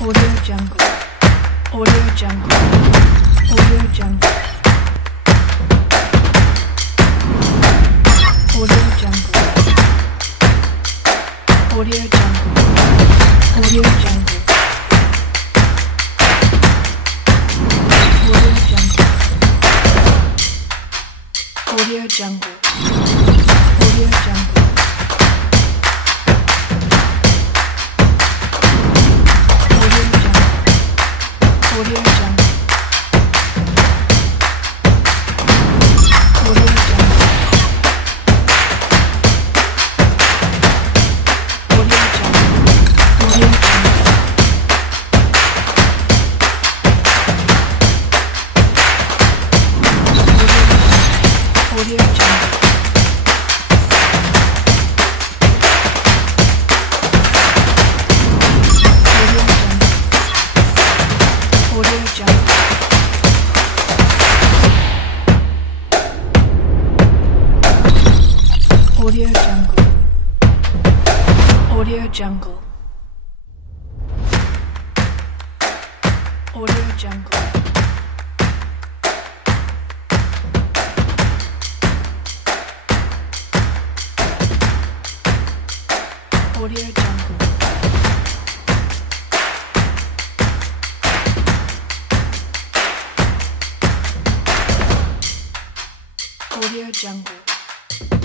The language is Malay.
Audio Jungle. Audio Jungle. Audio Jungle. Audio Jungle. Audio Jungle. Audio Jungle. Audio Jungle. Audio Jungle. Audio Jungle. Audio Jungle. Audio Jungle. Audio Jungle. Audio Jungle. Audio Jungle.